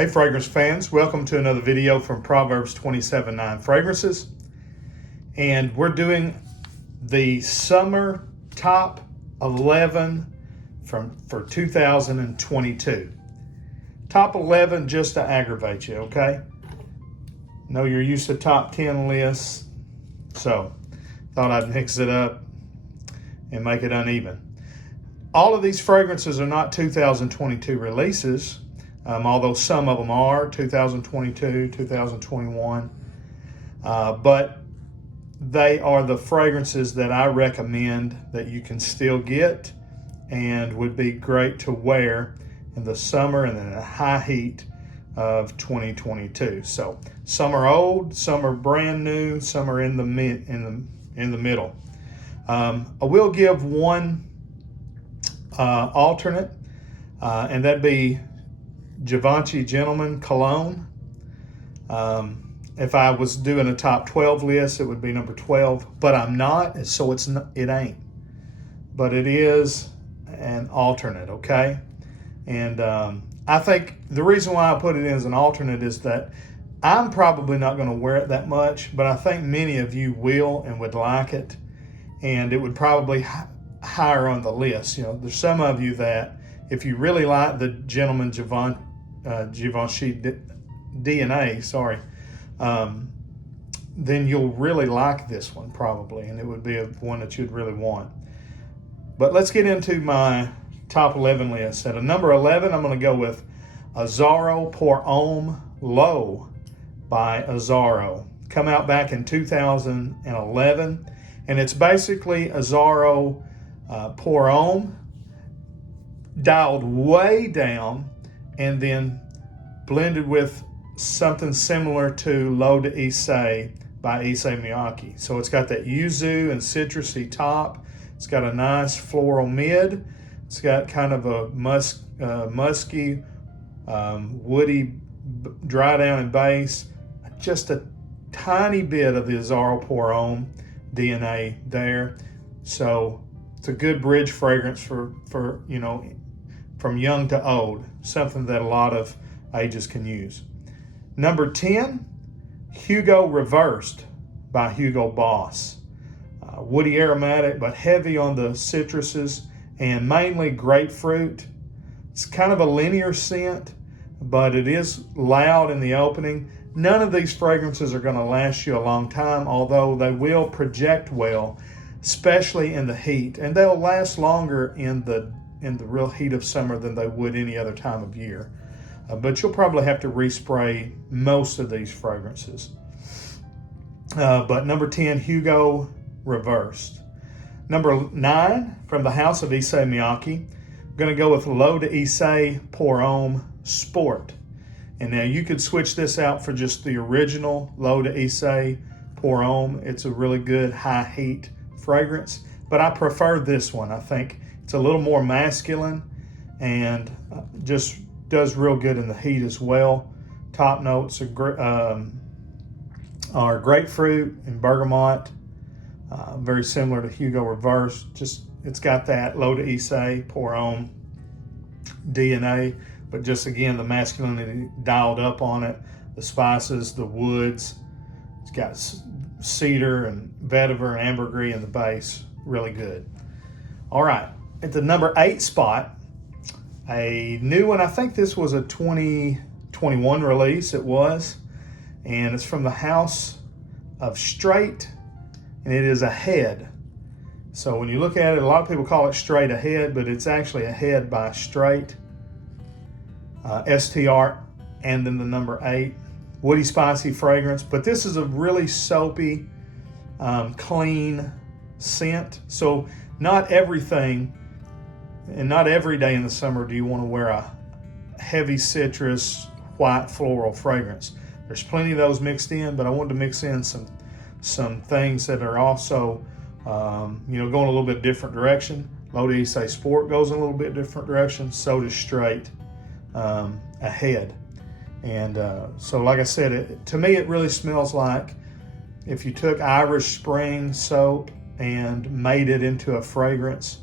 Hey fragrance fans, welcome to another video from Proverbs 27:9 Fragrances. And we're doing the summer top 11 for 2022. Top 11 just to aggravate you, okay? Know you're used to top 10 lists, so thought I'd mix it up and make it uneven. All of these fragrances are not 2022 releases, although some of them are 2022, 2021, but they are the fragrances that I recommend that you can still get and would be great to wear in the summer and in the high heat of 2022. So some are old, some are brand new, some are in the middle. I will give one alternate, and that'd be Givenchy Gentleman Cologne. If I was doing a top 12 list, it would be number 12, but I'm not, so it ain't. But it is an alternate, okay? And I think the reason why I put it in as an alternate is that I'm probably not going to wear it that much, but I think many of you will and would like it, and it would probably higher on the list. You know, there's some of you that if you really like the Gentleman Givenchy DNA, then you'll really like this one probably, and it would be one that you'd really want. But let's get into my top 11 list. At a number 11, I'm going to go with Azzaro Pour Homme Low by Azzaro. Come out back in 2011, and it's basically Azzaro Pour Homme dialed way down and then blended with something similar to L'Eau d'Issey by Issey Miyake. So it's got that yuzu and citrusy top. It's got a nice floral mid. It's got kind of a musky, woody dry down in base. Just a tiny bit of the Azzaro Pour Homme DNA there. So it's a good bridge fragrance for you know, from young to old, something that a lot of ages can use. Number 10, Hugo Reversed by Hugo Boss. Woody aromatic, but heavy on the citruses and mainly grapefruit. It's kind of a linear scent, but it is loud in the opening. None of these fragrances are going to last you a long time, although they will project well, especially in the heat, and they'll last longer in the real heat of summer than they would any other time of year. But you'll probably have to respray most of these fragrances. But number 10, Hugo Reversed. Number 9, from the house of Issey Miyake, I'm going to go with L'Eau d'Issey Pour Homme Sport. And now you could switch this out for just the original L'Eau d'Issey Pour Homme. It's a really good high heat fragrance, but I prefer this one. I think it's a little more masculine and just does real good in the heat as well. Top notes are grapefruit and bergamot, very similar to Hugo Reverse. Just it's got that L'Eau d'Issey Pour Homme DNA, but just again the masculinity dialed up on it. The spices, the woods. It's got cedar and vetiver and ambergris in the base. Really good. All right, at the number 8 spot, a new one. I think this was a 2021 release. It was, and it's from the house of Str8, and it is Ahead. So when you look at it, a lot of people call it Str8 Ahead, but it's actually Ahead by Str8, STR, and then the number 8. Woody, spicy fragrance, but this is a really soapy, clean scent. So not everything and not every day in the summer do you want to wear a heavy citrus, white floral fragrance. There's plenty of those mixed in, but I wanted to mix in some things that are also, going a little bit different direction. L'Eau d'Issey Sport goes in a little bit different direction. So does Str8 Ahead. And so like I said, to me it really smells like if you took Irish Spring soap and made it into a fragrance.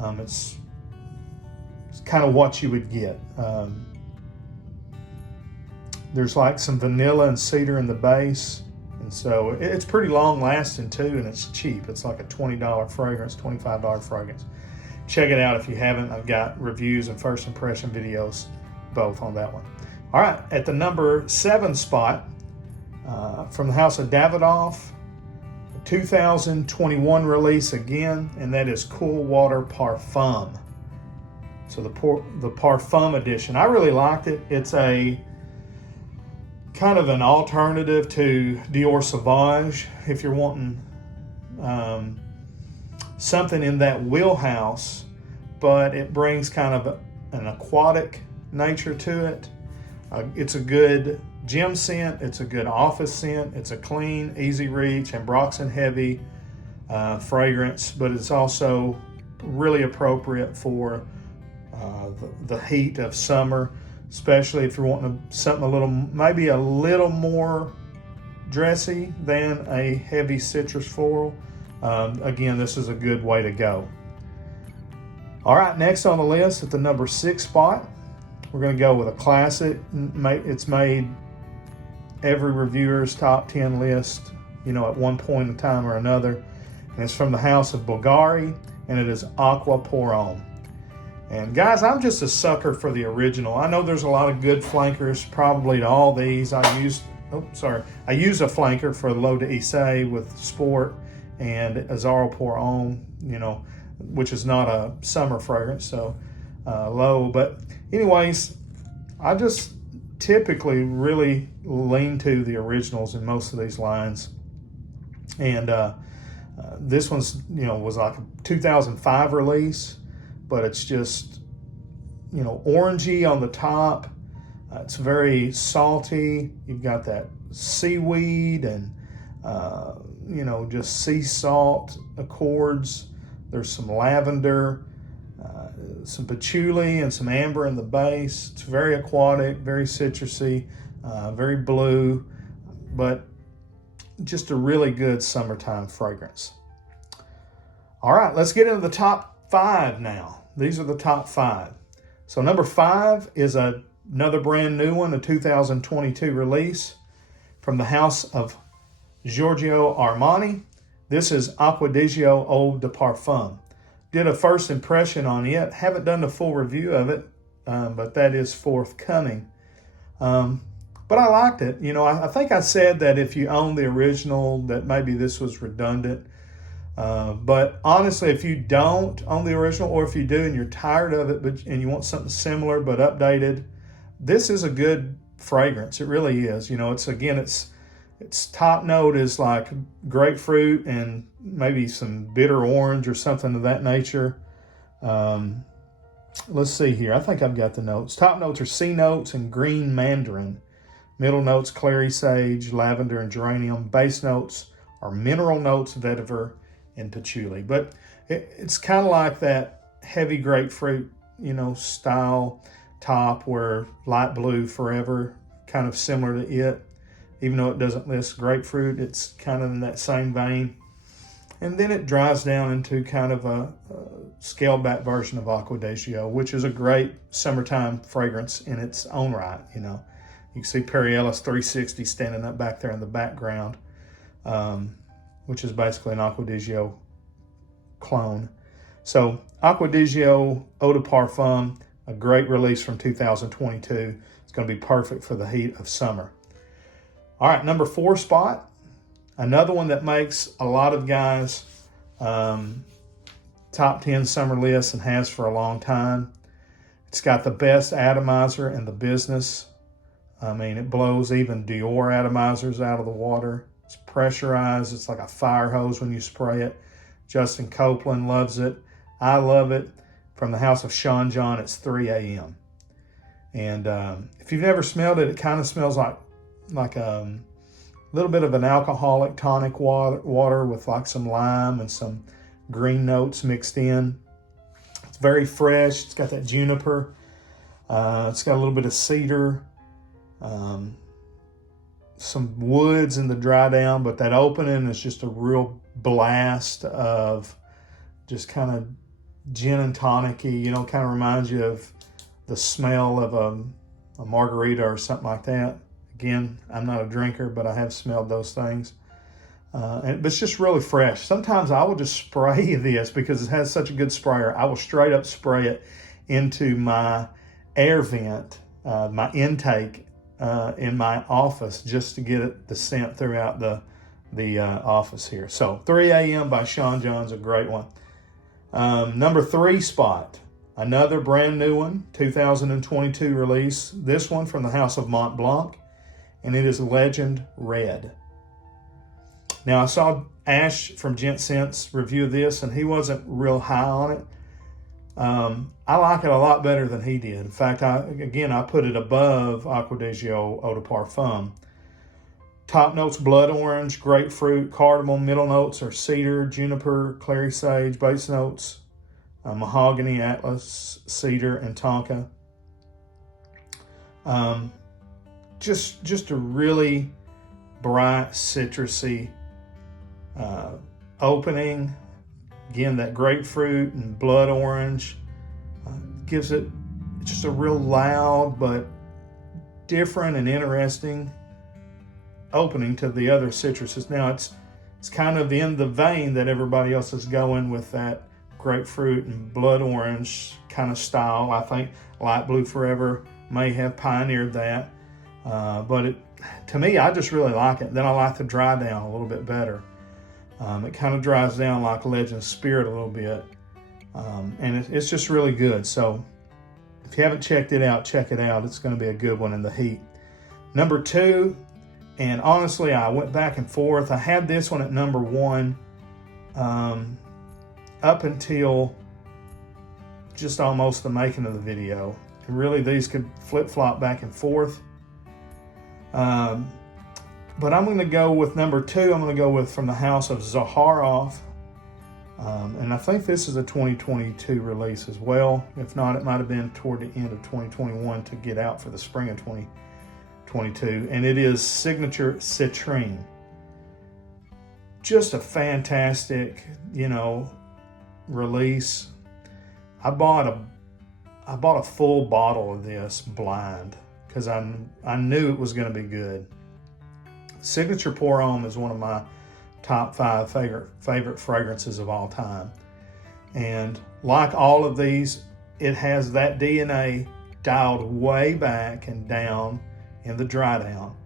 It's kind of what you would get. There's like some vanilla and cedar in the base. And so it's pretty long lasting too, and it's cheap. It's like a $20 fragrance, $25 fragrance. Check it out if you haven't. I've got reviews and first impression videos, both on that one. All right, at the number 7 spot, from the house of Davidoff, 2021 release again, and that is Cool Water Parfum. So the Parfum edition. I really liked it. It's a kind of an alternative to Dior Sauvage if you're wanting something in that wheelhouse, but it brings kind of an aquatic nature to it. It's a good gym scent, it's a good office scent, it's a clean, easy reach, ambroxan heavy fragrance, but it's also really appropriate for the heat of summer, especially if you're wanting something maybe a little more dressy than a heavy citrus floral. Again, this is a good way to go. All right, next on the list at the number 6 spot, we're going to go with a classic. It's made every reviewer's top 10 list, at one point in time or another. And it's from the house of Bvlgari, and it is Acqua pour Homme. And guys, I'm just a sucker for the original. I know there's a lot of good flankers probably to all these. I use a flanker for L'Eau d'Issei with Sport and Azzaro pour Homme, which is not a summer fragrance, so low. But anyways, I just typically really lean to the originals in most of these lines. And this one's, was like a 2005 release, but it's just, orangey on the top. It's very salty. You've got that seaweed and, just sea salt accords. There's some lavender, some patchouli, and some amber in the base. It's very aquatic, very citrusy, very blue, but just a really good summertime fragrance. All right, let's get into the top 5 now. These are the top 5. So number 5 is another brand new one, a 2022 release from the house of Giorgio Armani. This is Acqua Eau de Parfum. Did a first impression on it. Haven't done the full review of it, but that is forthcoming. But I liked it. I think I said that if you own the original, that maybe this was redundant. But honestly, if you don't own the original, or if you do and you're tired of it, and you want something similar but updated, this is a good fragrance. It really is. Its top note is like grapefruit and maybe some bitter orange or something of that nature. Let's see here. I think I've got the notes. Top notes are C notes and green mandarin. Middle notes, clary sage, lavender, and geranium. Base notes are mineral notes, vetiver, and patchouli. But it's kind of like that heavy grapefruit, style top, where light blue forever, kind of similar to it. Even though it doesn't list grapefruit, it's kind of in that same vein. And then it dries down into kind of a scaled back version of Acqua Eau, which is a great summertime fragrance in its own right. You can see Periellis 360 standing up back there in the background, which is basically an Acqua Eau clone. So Acqua Eau de Parfum, a great release from 2022. It's going to be perfect for the heat of summer. All right, number 4 spot, another one that makes a lot of guys top 10 summer lists and has for a long time. It's got the best atomizer in the business. I mean, it blows even Dior atomizers out of the water. It's pressurized. It's like a fire hose when you spray it. Justin Copeland loves it. I love it. From the house of Siedn John, it's 3 a.m. And if you've never smelled it, it kind of smells like a little bit of an alcoholic tonic water with like some lime and some green notes mixed in. It's very fresh. It's got that juniper. It's got a little bit of cedar, some woods in the dry down, but that opening is just a real blast of just kind of gin and tonic-y, kind of reminds you of the smell of a margarita or something like that. Again, I'm not a drinker, but I have smelled those things. But it's just really fresh. Sometimes I will just spray this because it has such a good sprayer. I will straight up spray it into my air vent, my intake in my office, just to get the scent throughout the office here. So 3 a.m. by Siedn John is a great one. Number 3 spot, another brand new one, 2022 release. This one from the house of Mont Blanc, and it is Legend Red. Now, I saw Ash from Gent Scents review this, and he wasn't real high on it. I like it a lot better than he did. In fact, I put it above Acqua Eau de Parfum. Top notes, blood orange, grapefruit, cardamom. Middle notes are cedar, juniper, clary sage. Base notes, mahogany, atlas, cedar, and tonka. Just a really bright, citrusy opening. Again, that grapefruit and blood orange gives it just a real loud but different and interesting opening to the other citruses. Now it's kind of in the vein that everybody else is going with, that grapefruit and blood orange kind of style. I think Light Blue Forever may have pioneered that, but to me, I just really like it. Then I like the dry down a little bit better. It kind of dries down like Legend Spirit a little bit, and it's just really good. So if you haven't checked it out, check it out. It's going to be a good one in the heat. Number 2, and honestly, I went back and forth. I had this one at number 1 up until just almost the making of the video. And really, these could flip-flop back and forth. But I'm going to go with number 2. I'm going to go with from the house of Zaharoff. And I think this is a 2022 release as well. If not, it might have been toward the end of 2021 to get out for the spring of 2022. And it is Signature Citrine. Just a fantastic, release. I bought a full bottle of this blind because I knew it was going to be good. Signature Pour Homme is one of my top 5 favorite fragrances of all time. And like all of these, it has that DNA dialed way back and down in the dry down.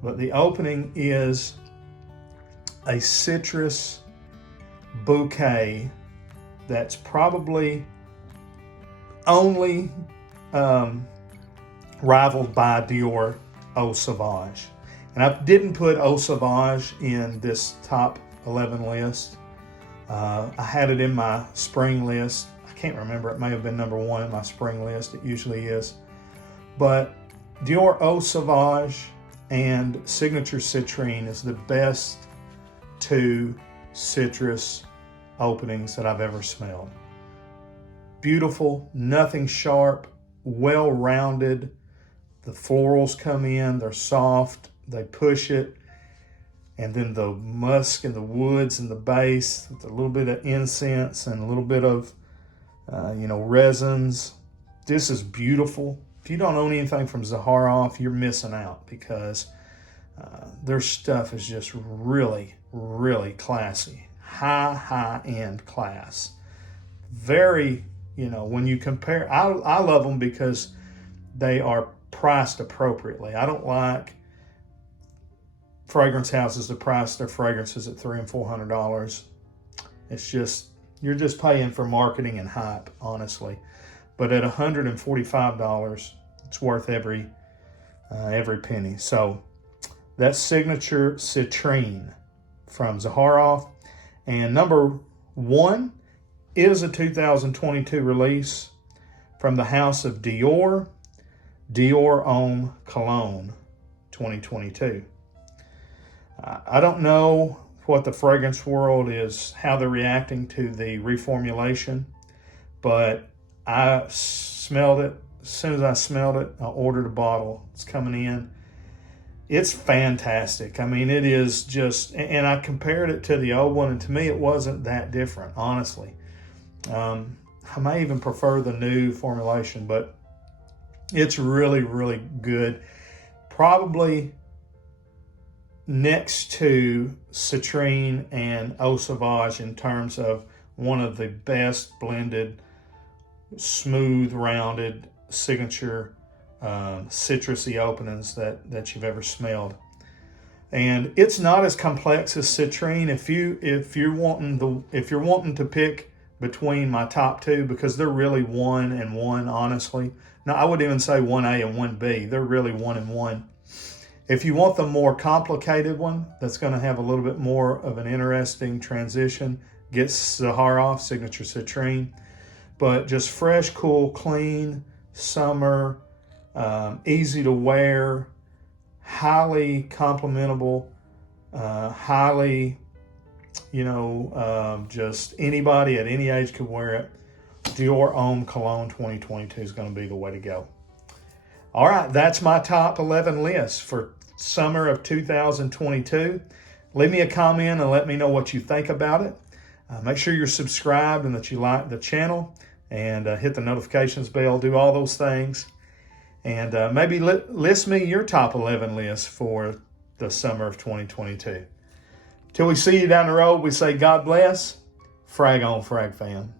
But the opening is a citrus bouquet that's probably only rivaled by Dior Eau Sauvage. And I didn't put Eau Sauvage in this top 11 list. I had it in my spring list. I can't remember. It may have been number 1 in my spring list. It usually is. But Dior Eau Sauvage and Signature Citrine is the best 2 citrus openings that I've ever smelled. Beautiful, nothing sharp, well-rounded. The florals come in, they're soft. They push it, and then the musk and the woods and the base with a little bit of incense and a little bit of, resins. This is beautiful. If you don't own anything from Zaharoff, you're missing out because their stuff is just really, really classy. High-end class. Very, when you compare, I love them because they are priced appropriately. I don't like fragrance houses that price their fragrances at $300 and $400. It's just, you're just paying for marketing and hype, honestly. But at $145, it's worth every penny. So that's Signature Citrine from Zaharoff. And number 1 is a 2022 release from the house of Dior, Dior Homme Cologne 2022. I don't know what the fragrance world is, how they're reacting to the reformulation, but I smelled it. As soon as I smelled it, I ordered a bottle. It's coming in. It's fantastic. I mean, it is just, and I compared it to the old one, and to me, it wasn't that different, honestly. I may even prefer the new formulation, but it's really, really good. Probably next to Citrine and Eau Sauvage in terms of one of the best blended, smooth, rounded, signature citrusy openings that you've ever smelled. And it's not as complex as Citrine. If you're wanting to pick between my top two, because they're really 1 and 1, honestly. Now, I wouldn't even say 1A and 1B. They're really 1 and 1. If you want the more complicated one, that's going to have a little bit more of an interesting transition, get Zaharoff Signature Citrine. But just fresh, cool, clean, summer, easy to wear, highly complimentable, highly, just anybody at any age could wear it. Dior Homme Cologne 2022 is going to be the way to go. All right, that's my top 11 list for summer of 2022. Leave me a comment and let me know what you think about it. Make sure you're subscribed and that you like the channel, and hit the notifications bell. Do all those things. And maybe list me your top 11 list for the summer of 2022. Till we see you down the road, we say God bless. Frag on, Frag fam.